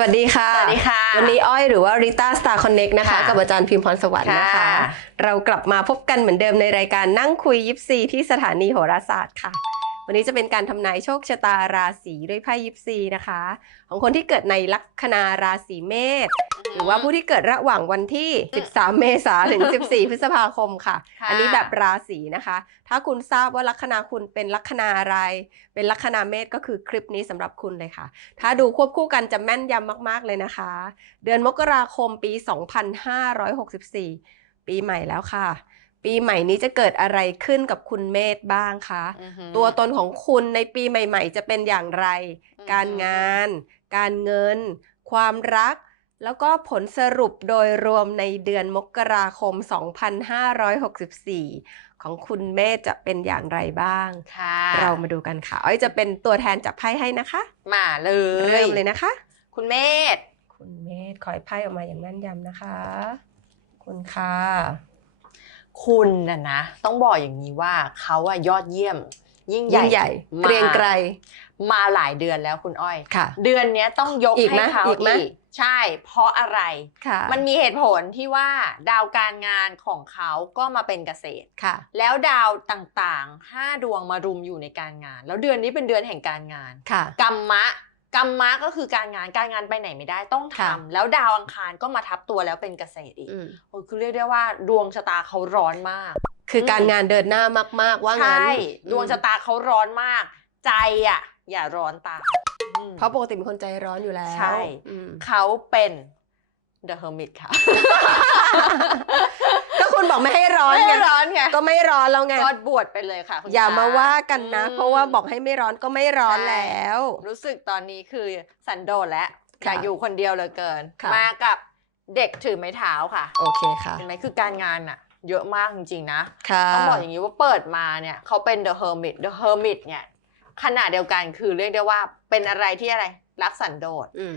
วัสดีค่ะ สวัสดีค่ะ วันนี้อ้อยหรือว่า Rita Star Connect นะคะค่ะกับอาจารย์พิมพรสวรรค์นะคะค่ะเรากลับมาพบกันเหมือนเดิมในรายการนั่งคุยยิปซีที่สถานีโหราศาสตร์ค่ะ วันนี้จะเป็นการทำนายโชคชะตาราศีด้วยไพ่ยิปซีนะคะ ของคนที่เกิดในลัคนาราศีเมษห รือว่าผู้ที่เกิดระหว่างวันที่ 13 เมษายนถึง 14 พฤษภาคมค่ะค่ะ อันนี้แบบราศีนะคะ ถ้าคุณทราบว่าลัคนาคุณเป็นลัคนาอะไร เป็นลัคนาเมษก็คือคลิปนี้สำหรับคุณเลยค่ะ ถ้าดูควบคู่กันจะแม่นยำมาก ๆ เลยนะคะ เดือนมกราคมปี 2564 ปีใหม่แล้วค่ะปีใหม่นี้จะเกิดอะไรขึ้นกับคุณเมษบ้างคะอือหือตัวตนของคุณในปีใหม่ ๆ จะเป็นอย่างไรอืมการงาน การเงิน ความรัก แล้วก็ผลสรุปโดยรวมในเดือนมกราคม 2564 ของคุณเมษจะเป็นอย่างไรบ้างค่ะเรามาดูกันค่ะ อ้อยจะเป็นตัวแทนจับไพ่ให้นะคะ มาเลย เริ่มเลยนะคะ คุณเมธ คุณเมธขอให้ไพ่ออกมาอย่างแม่นยำนะคะ คุณค่ะ คุณน่ะนะ ต้องบอกอย่างนี้ว่าเขาอะยอดเยี่ยม ยิ่งใหญ่ยิ่งใหญ่มาเกรียงไกร มาหลายเดือนแล้วคุณอ้อยค่ะเดือนเนี้ยต้องยกอีกไหมให้เขาอีกไหมอีก ใช่ เพราะอะไรค่ะมันมีเหตุผลที่ว่าดาวการงานของเขาก็มาเป็นเกษตรค่ะ แล้วดาวต่างๆ 5 ดวงมารุมอยู่ในการงาน แล้วเดือนนี้เป็นเดือนแห่งการงานค่ะกรรมะกรรมะก็คือการงานการงานไปไหนไม่ได้ต้องทำค่ะแล้วดาวอังคารก็มาทับตัวแล้วเป็นเกษตรอีกอืมโอ้ยคือเรียกได้ว่าดวงชะตาเขาร้อนมาก คือการงานเดินหน้ามาก ๆ ว่างั้นใช่อืมดวงชะตาเขาร้อนมาก ใจอะ อย่าร้อนตามอืม เพราะปกติเป็นคนใจร้อนอยู่แล้วใช่อืมเขาเป็น The Hermit ค่ะก็คุณบอกไม่ให้ร้อนไม่ไงร้อนไงก็ไม่ร้อนแล้วไงก็บวชไปเลยค่ะคุณอย่าจ๊ะมาว่ากันนะอืมเพราะว่าบอกให้ไม่ร้อนก็ไม่ร้อนแล้ว รู้สึกตอนนี้คือสันโดษแล้วอค่ะยากอยู่คนเดียวเหลือเกินค่ะมากับเด็กถือไม้เท้าค่ะ โอเคค่ะเห็นไหมคือการงานอะเยอะมากจริงๆนะค่ะต้องบอกอย่างนี้ว่าเปิดมาเนี่ยเขาเป็น The Hermit The Hermit เนี่ยขนาดเดียวกันคือเรียกได้ว่า เป็นอะไรที่อะไร รักสันโดษอืม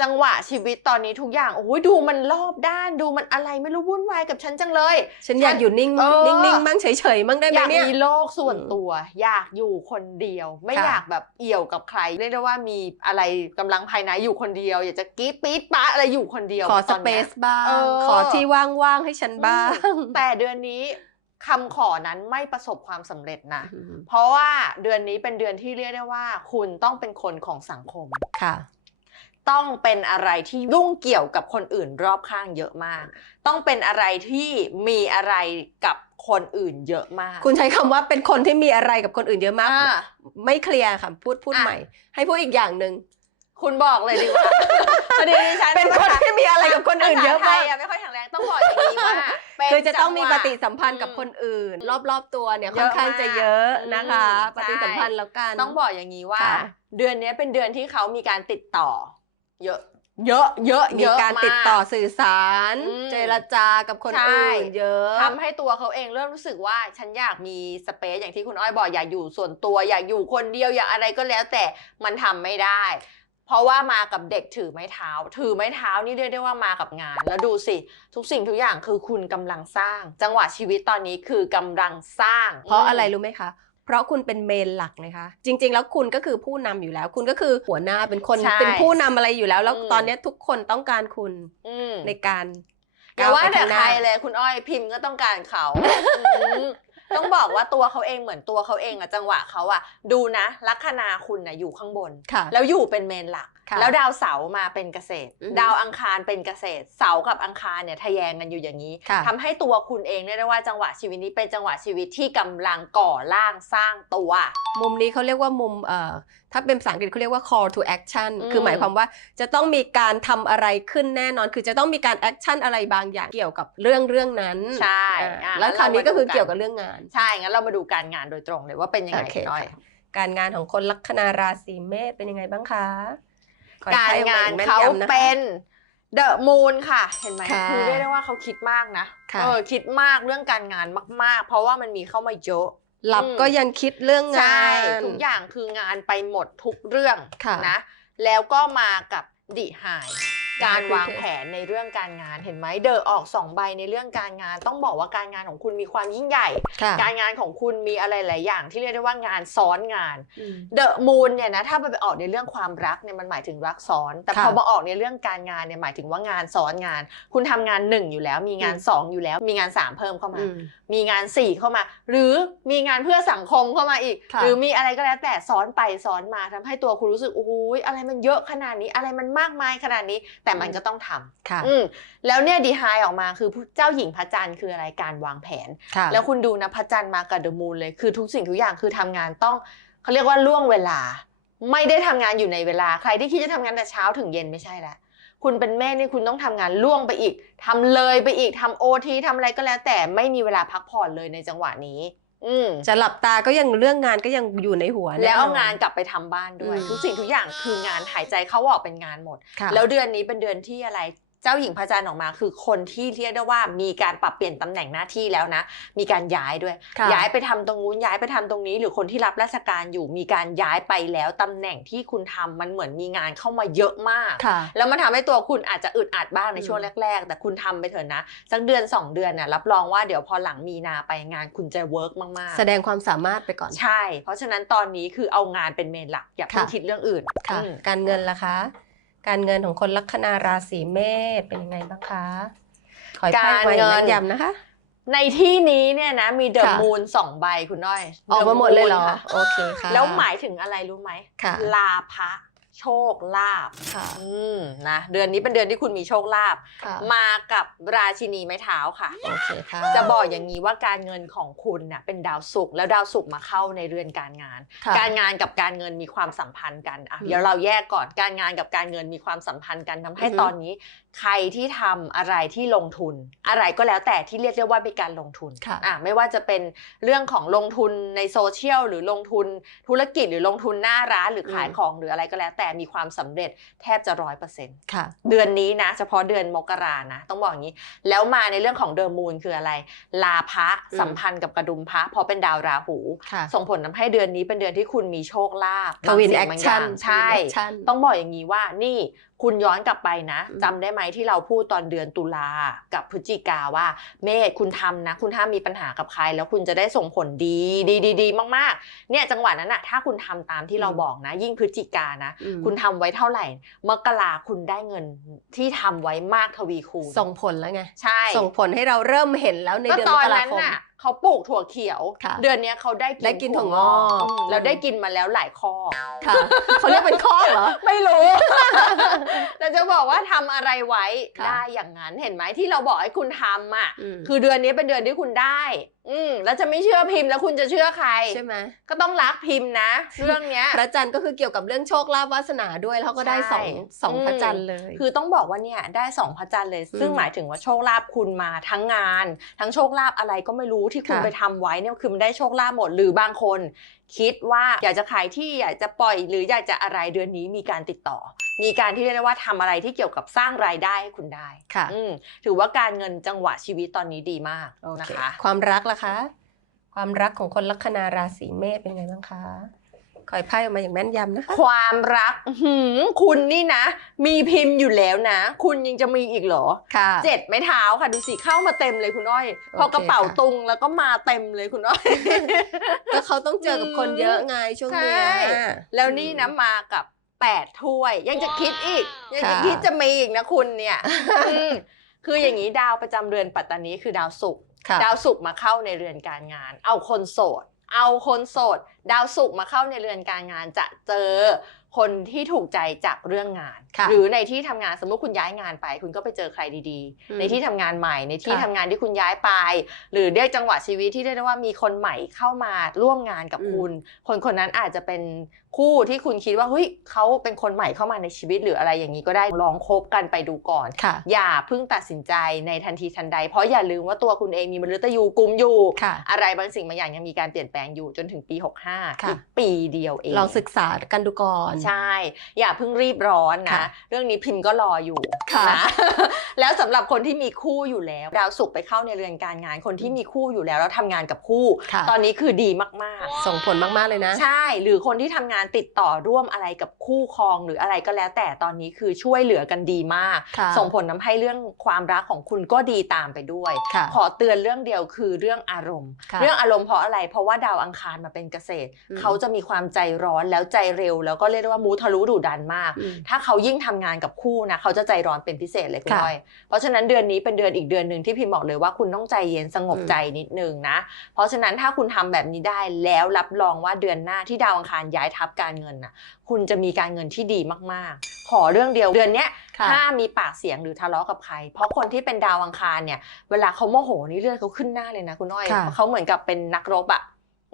จังหวะชีวิตตอนนี้ทุกอย่างโอ้ยดูมันรอบด้านดูมันอะไรไม่รู้วุ่นวายกับฉันจังเลย ฉันอยากอยู่นิ่งเออนิ่งๆมั่งเฉยๆมั่งได้ไหอมยากเนี่ยมีโลกส่วนอืมตัว อยากอยู่คนเดียว ไม่ค่ะอยากแบบเอี่ยวกับใครเรียกได้ว่ามีอะไรกำลังภายในอยู่คนเดียว อยากจะกรี๊ดปี๊ดป๊าอะไรอยู่คนเดียวขอสตนเปนี้ยซบ้างเออขอที่ว่างๆให้ฉันบ้างอืมแต่เดือนนี้ คำขอนั้นไม่ประสบความสำเร็จนะอืมเพราะว่าเดือนนี้เป็นเดือนที่เรียกได้ว่า คุณต้องเป็นคนของสังคมค่ะ ต้องเป็นอะไรที่ยุ่งเกี่ยวกับคนอื่นรอบข้างเยอะมาก ต้องเป็นอะไรที่มีอะไรกับคนอื่นเยอะมาก คุณใช้คำว่าเป็นคนที่มีอะไรกับคนอื่นเยอะมากอ่าไม่เคลียร์ค่ะพูดพูดอะใหม่ ให้พูดอีกอย่างหนึ่งคุณบอกเลยดีกว่าพ อดีดิฉันเป็นคนที่มีอะไรกับคนอื่นเยอะภษไทมากยไม่ค่อยแข็งแรงต้องบอกอย่างนี้ว่าเป็นคือจะต้องมีจัปหวะฏิสัมพันธ์กับอืมคนอื่น รอบๆตัวเนี่ยเยค่อนอะข้างจะเยอะมากนะคะอืมปฏิสัมพันธ์แล้วกันต้องบอกอย่างนี้ว่าค่ะเดือนนี้เป็นเดือนที่เขามีการติดต่อ เยอะเยอะเยอะมีเยอะการติดต่อสื่อสารอืมเจรจากับคนใช่อื่นเยอะทำให้ตัวเขาเองเริ่มรู้สึกว่าฉันอยากมีสเปซอย่างที่คุณอ้อยบอกอยากอยู่ส่วนตัวอยากอยู่คนเดียวอยากอะไรก็แล้วแต่มันทำไม่ได้ เพราะว่ามากับเด็กถือไม้เท้า ถือไม้เท้านี่เรียกได้ว่ามากับงาน แล้วดูสิ ทุกสิ่งทุกอย่างคือคุณกำลังสร้าง จังหวะชีวิตตอนนี้คือกำลังสร้าง เพราะอะไรรู้ไหมคะเพราะคุณเป็นเมนหลักเลยคะ จริง ๆ แล้วคุณก็คือผู้นำอยู่แล้ว คุณก็คือหัวหน้าเป็นคนใช่เป็นผู้นำอะไรอยู่แล้ว แล้วอืมตอนนี้ทุกคนต้องการคุณอืมในการอย่าว่าก้แต่ไปข้งหใคน้รเลยคุณอ้อยพิมพ์ก็ต้องการเขาอืม ต้องบอกว่าตัวเขาเองเหมือนตัวเขาเองอะจังหวะเขาอะดูนะลัคนาคุณอะอยู่ข้างบนค่ะแล้วอยู่เป็นเมนหลักค่ะ แล้วดาวเสาร์มาเป็นเกษตรอือฮึดาวอังคารเป็นเกษตร เสาร์กับอังคารเนี่ยทะแยงกันอยู่อย่างนี้ค่ะทำให้ตัวคุณเองเรียกได้ว่าจังหวะชีวิตนี้เป็นจังหวะชีวิตที่กำลังก่อร่างสร้างตัว มุมนี้เขาเรียกว่ามุมเอ่อถ้าเป็นภาษาอังกฤษเขาเรียกว่า call to action อืมคือหมายความว่าจะต้องมีการทำอะไรขึ้นแน่นอน คือจะต้องมีการ action อะไรบางอย่างเกี่ยวกับเรื่องเรื่องนั้น ใช่อ่าอะแล้วคราวนี้ก็คือเกี่ยวกับเรื่องงาน ใช่ งั้นเรามาดูการงานโดยตรงเลยว่าเป็นยังไงโอเคคุณอ้อยค่ะการงานของคนลัคนาราศีเมษเป็นยังไงบ้างคะขอให้ การไพ่ออกมงานอย่แม่เขายำะคะเป็นเดอะมูนค่ะ เห็นไหมค่ะคือเรียกได้ว่าเขาคิดมากนะค่ะเออคิดมากเรื่องการงานมาก ๆ เพราะว่ามันมีเข้ามาเยอะหลับอืมก็ยังคิดเรื่องใช่งานทุกอย่างคืองานไปหมดทุกเรื่องค่ะนะ แล้วก็มากับดิหาย การวางแผนในเรื่องการงานเห็นไหมเดอะออกสองใบในเรื่องการงาน ต้องบอกว่าการงานของคุณมีความยิ่งใหญ่ค่ะการงานของคุณมีอะไรหลายอย่าง ที่เรียกได้ว่างานซ้อนงานอืมเดอะมูนเนี่ยนะถ้ามันไปออกในเรื่องความรักเนี่ยมันหมายถึงรักซ้อน แต่ค่ะพอมาออกในเรื่องการงานเนี่ยหมายถึงว่างานซ้อนงาน คุณทำงานหนึ่งอยู่แล้ว มีงานอืมสองอยู่แล้ว มีงานสามเพิ่มเข้ามาอืมมีงานสี่เข้ามา หรือมีงานเพื่อสังคมเข้ามาอีกค่ะหรือมีอะไรก็แล้วแต่ซ้อนไปซ้อนมาทำให้ตัวคุณรู้สึกโอ้โหอะไรมันเยอะขนาดนี้อะไรมันมากมายขนาดนี้แต่มันก็ต้องทำค่ะอืมแล้วเนี่ยดีไฮออกมาคือเจ้าหญิงพระจันทร์คืออะไรการวางแผนค่ะแล้วคุณดูนะพระจันทร์มากับเดอะมูนเลยคือทุกสิ่งทุกอย่างคือทำงานต้องเขาเรียกว่าล่วงเวลา ไม่ได้ทำงานอยู่ในเวลา ใครที่คิดจะทำงานแต่เช้าถึงเย็นไม่ใช่ละคุณเป็นแม่นี่คุณต้องทำงานล่วงไปอีกทำเลยไปอีกทำโอทีทำอะไรก็แล้ว แต่ไม่มีเวลาพักผ่อนเลยในจังหวะนี้ อืมจะหลับตาก็ยังเรื่องงานก็ยังอยู่ในหัวแล้วเอาน่นงานกลับไปทำบ้านด้วย อืม ทุกสิ่งทุกอย่างคืองานหายใจเข้าออกเป็นงานหมดค่ะแล้วเดือนนี้เป็นเดือนที่อะไร เจ้าหญิงพระจันทร์ออกมา คือคนที่เรียกได้ว่ามีการปรับเปลี่ยนตำแหน่งหน้าที่แล้วนะ มีการย้ายด้วยค่ะย้ายไปทำตรงนู้นย้ายไปทำตรงนี้ หรือคนที่รับราชการอยู่มีการย้ายไปแล้วตำแหน่งที่คุณทำมันเหมือนมีงานเข้ามาเยอะมากค่ะแล้วมันทำให้ตัวคุณอาจจะอึดอัดบ้างในอืมช่วงแรก ๆ แต่คุณทำไปเถอะนะสักเดือนสองเดือนน่ะรับรองว่าเดี๋ยวพอหลังมีนาไปงานคุณจะเวิร์กมากๆ แสดงความสามารถไปก่อนใช่ เพราะฉะนั้นตอนนี้คือเอางานเป็นเมนหลักอย่าเพิ่งค่ะคิดเรื่องอื่นค่ะอืมการเงินล่ะคะ การเงินของคนลัคนาราศีเมษเป็นยังไงบ้างคะขอให้ไพ่มาอย่างแม่นยำนะคะ ในที่นี้เนี่ยนะมีเดอะค่ะมูนสองใบคุณน้อย ออกมาหมดเลยเหรอ The Moon ค่ะโอเคค่ะ แล้วหมายถึงอะไรรู้ไหมค่ะลาภะ โชคลาภค่ะ อืมนะเดือนนี้เป็นเดือนที่คุณมีโชคลาภค่ะ มากับราชินีไม้เท้าค่ะ โอเคค่ะจะบอกอย่างนี้ว่าการเงินของคุณเน่ะเป็นดาวศุกร์แล้วดาวศุกร์มาเข้าในเรือนการงาน ค่ะ การงานกับการเงินมีความสัมพันธ์กันอะอืมเดี๋ยวเราแยกก่อนการงานกับการเงินมีความสัมพันธ์กันทำให้อือฮึ ตอนนี้ ใครที่ทำอะไรที่ลงทุน อะไรก็แล้วแต่ที่เรียกได้ว่าเป็นการลงทุนค่ะอะไม่ว่าจะเป็นเรื่องของลงทุนในโซเชียลหรือลงทุนธุรกิจหรือลงทุนหน้าร้านหรือขายอืมของหรืออะไรก็แล้ว แต่มีความสำเร็จแทบจะร้อยเปอร์เซ็นต์ค่ะเดือนนี้นะ เฉพาะเดือนมกรานะ ต้องบอกอย่างนี้ แล้วมาในเรื่องของเดอร์มูนคืออะไร ลาพะอืมสัมพันธ์กับกระดุมพระเพราะเป็นดาวราหูค่ะส่งผลทำให้เดือนนี้เป็นเดือนที่คุณมีโชคลาภทวินบางแอสิ่งคบางอชั่นย่างใช่ชั่นต้องบอกอย่างนี้ว่านี่ คุณย้อนกลับไปนะอืมจำได้ไหมที่เราพูดตอนเดือนตุลากับพฤศจิกาว่า เมษคุณทำนะ คุณถ้ามมีปัญหากับใคร แล้วคุณจะได้ส่งผลดีดีดีดีมากๆ เนี่ยจังหวะนั้นอะถ้าคุณทำตามที่เราบอกนะ ยิ่งพฤศจิกานะอืมคุณทำไว้เท่าไหร่มกราคุณได้เงินที่ทำไว้มากทวีคูณส่งผลแล้วไงใช่ส่งผลให้เราเริ่มเห็นแล้วในก็เดือนตมอนกรานั้นคมน่ะ เขาปลูกถั่วเขียว ค่ะเดือนเนี้ยเขาได้ได้กินถั่วงอกอืมแล้วได้กินมาแล้วหลายข้อ ค่ะเขาเรียกเป็นข้อเหรอ ไม่รู้ แต่จะบอกว่าทำอะไรไว้ค่ะ ได้อย่างนั้นเห็นไหมที่เราบอกให้คุณทำอะ อืม คือเดือนนี้เป็นเดือนที่คุณได้อืมแล้วจะไม่เชื่อพิมพ์แล้วคุณจะเชื่อใครใช่ไหมก็ต้องรักพิมพ์นะ เรื่องเนี้ยพระจันทร์ก็คือเกี่ยวกับเรื่องโชคลาภวาสนาด้วยแล้วเขาก็ได้สองใช่สองอืมพระจันทร์เลย คือต้องบอกว่าเนี่ยได้สองพระจันทร์เลย ซึ่งอืมหมายถึงว่าโชคลาภคุณมาทั้งงาน ทั้งโชคลาภอะไรก็ไม่รู้ที่คุณค่ะไปทำไว้เนี่ยคือมันได้โชคลาภหมดหรือบางคน คิดว่าอยากจะขายที่อยากจะปล่อยหรืออยากจะอะไรเดือนนี้มีการติดต่อมีการที่เรียกได้ว่าทำอะไรที่เกี่ยวกับสร้างรายได้ให้คุณได้ค่ะอืมถือว่าการเงินจังหวะชีวิตตอนนี้ดีมากโอนะเคคะ ความรักล่ะคะ ความรักของคนลัคนาราศีเมษเป็นไงบ้างคะขอให้ไพ่ออกมาอย่างแม่นยำนะคะความรักอื้อหือคุณนี่นะ มีพิมพ์อยู่แล้วนะ คุณยังจะมีอีกเหรอค่ะเจ็ดไม้เท้าค่ะ ดูสิเข้ามาเต็มเลยคุณอ้อย พอโอเคกระเป๋าค่ะตุงแล้วก็มาเต็มเลยคุณอ้อยก็เขาต้องเจอกับคนเยอะไงช่วงเนี้ยใช่แล้วนี่นะมากับ แปดถ้วย ยังจะคิดอีก ยังจะค่ะคิดจะมีอีกนะคุณเนี่ยอืมคืออย่างนี้ดาวประจำเรือนปัตตานีคือดาวศุกร์ค่ะดาวศุกร์มาเข้าในเรือนการงาน เอาคนโสด เอาคนโสด ดาวศุกร์มาเข้าในเรือนการงานจะเจอคนที่ถูกใจจากเรื่องงานค่ะหรือในที่ทำงานสมมุติคุณย้ายงานไป คุณก็ไปเจอใครดีอืมๆในที่ทำงานใหม่ในที่ค่ะทำงานที่คุณย้ายไป หรือเรียกจังหวะชีวิตที่เรียกได้ว่ามีคนใหม่เข้ามาร่วมงานกับอืมคุณ คนคนนั้นอาจจะเป็น คู่ที่คุณคิดว่าเฮ้ยเขาเป็นคนใหม่เข้ามาในชีวิตหรืออะไรอย่างนี้ก็ได้ลองคบกันไปดูก่อนค่ะอย่าเพิ่งตัดสินใจในทันทีทันใด เพราะอย่าลืมว่าตัวคุณเองมีมฤตยูกุมอยู่ค่ะอะไรบางสิ่งบางอย่างยังมีการเปลี่ยนแปลงอยู่จนถึงปี 65ค่ะอีกปีเดียวเอง ลองศึกษากันดูก่อน ใช่ อย่าเพิ่งรีบร้อนนะค่ะเรื่องนี้พิมพ์ก็รออยู่ค่ะนะแล้วสำหรับคนที่มีคู่อยู่แล้ว ดาวศุกร์ไปเข้าในเรือนการงานคนที่มีคู่อยู่แล้วแล้วทำงานกับคู่ค่ะตอนนี้คือดีมาก ส่งผลมากๆเลยนะๆใช่ หรือคนที่ทำงานติดต่อร่วมอะไรกับคู่ครองหรืออะไรก็แล้ว แต่ตอนนี้คือช่วยเหลือกันดีมากค่ะส่งผลทำให้เรื่องความรักของคุณก็ดีตามไปด้วยค่ะขอเตือนเรื่องเดียวคือเรื่องอารมณ์ค่ะเรื่องอารมณ์เพราะอะไร เพราะว่าดาวอังคารมาเป็นเกษตรอืมเขาจะมีความใจร้อนแล้วใจเร็ว แล้วก็เรียกได้ว่ามูทะลุดุดันมากอืมถ้าเขายิ่งทำงานกับคู่นะเขาจะใจร้อนเป็นพิเศษเลยคุณค่ะอ้อย เพราะฉะนั้นเดือนนี้เป็นเดือนอีกเดือนหนึ่งที่พิมบอกเลยว่าคุณต้องใจเย็นสงบอืมใจนิดนึงนะ เพราะฉะนั้นถ้าคุณทำแบบนี้ได้แล้วรับรองว่าเดือนหน้าที่ดาวอังคารย้ายทับการเงินน่ะ คุณจะมีการเงินที่ดีมากๆ ขอเรื่องเดียวเดือนเนี้ยค่ะห้ามมีปากเสียงหรือทะเลาะกับใคร เพราะคนที่เป็นดาวอังคารเนี่ย เวลาเขาโมโหนี่เลือดเขาขึ้นหน้าเลยนะคุณอ้อยค่ะเพราะเขาเหมือนกับเป็นนักรบอะ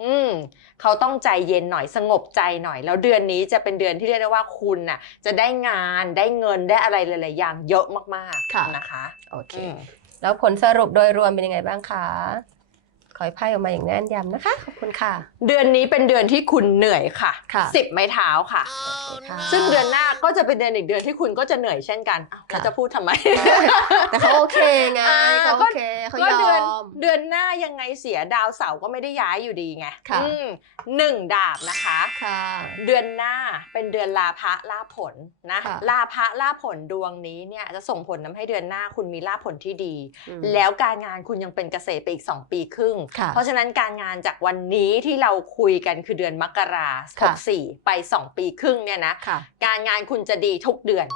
อืมเขาต้องใจเย็นหน่อยสงบใจหน่อย แล้วเดือนนี้จะเป็นเดือนที่เรียกได้ว่าคุณน่ะ จะได้งานได้เงินได้อะไรหลายๆอย่างเยอะมากค่ะๆนะคะ โอเคอืมแล้วผลสรุปโดยรวมเป็นยังไงบ้างคะ ขอให้ไพ่ออกมาอย่างแน่นยำนะคะ ขอบคุณค่ะ เดือนนี้เป็นเดือนที่คุณเหนื่อยค่ะค่ะ สิบไม้เท้าค่ะค่ะซึ่งเดือนหน้าก็จะเป็นเดือนอีกเดือนที่คุณก็จะเหนื่อยเช่นกันอ้าวค่ะแล้วจะพูดทำไม แต่เขาโอเคไง อ่า เสียดาวเสาร์ก็ไม่ได้ย้ายอยู่ดีไงค่ะอืมหนึ่งดาบนะคะ ค่ะ เดือนหน้าเป็นเดือนลาภะลาภผลนะค่ะ ลาภะลาภผลดวงนี้เนี่ยจะส่งผลทำให้เดือนหน้าคุณมีลาภผลที่ดี อืม แล้วการงานคุณยังเป็นเกษตรไปอีก 2 ปีครึ่ง ค่ะเพราะฉะนั้นการงานจากวันนี้ที่เราคุยกันคือเดือนมกราค่ะ64 ไป 2 ปีครึ่งเนี่ยนะ ค่ะ การงานคุณจะดีทุกเดือน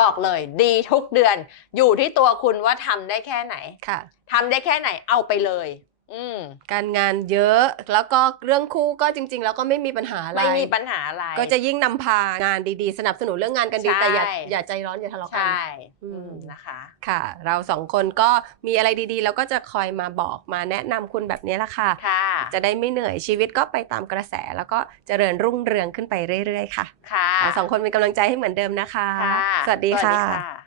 บอกเลยดีทุกเดือน อยู่ที่ตัวคุณว่าทำได้แค่ไหนค่ะ ทำได้แค่ไหนเอาไปเลย อืมการงานเยอะ แล้วก็เรื่องคู่ก็จริง ๆ แล้วก็ไม่มีปัญหาอะไร ไม่มีปัญหาอะไร ก็จะยิ่งนำพางานดีๆ สนับสนุนเรื่องงานกันดี ใช่ แต่อย่าอย่าใจร้อนอย่าทะเลาะกัน ใช่อือืมมนะคะ ค่ะ เราสองคนก็มีอะไรดีๆ แล้วก็จะคอยมาบอกมาแนะนำคุณแบบนี้ละค่ะ ค่ะ จะได้ไม่เหนื่อยชีวิตก็ไปตามกระแสแล้วก็เจริญรุ่งเรืองขึ้นไปเรื่อยๆ ค่ะค่ะ เราสองคนเป็นกำลังใจให้เหมือนเดิมนะคะ ค่ะ สวัสดีค่ะสวัสดีค่ะ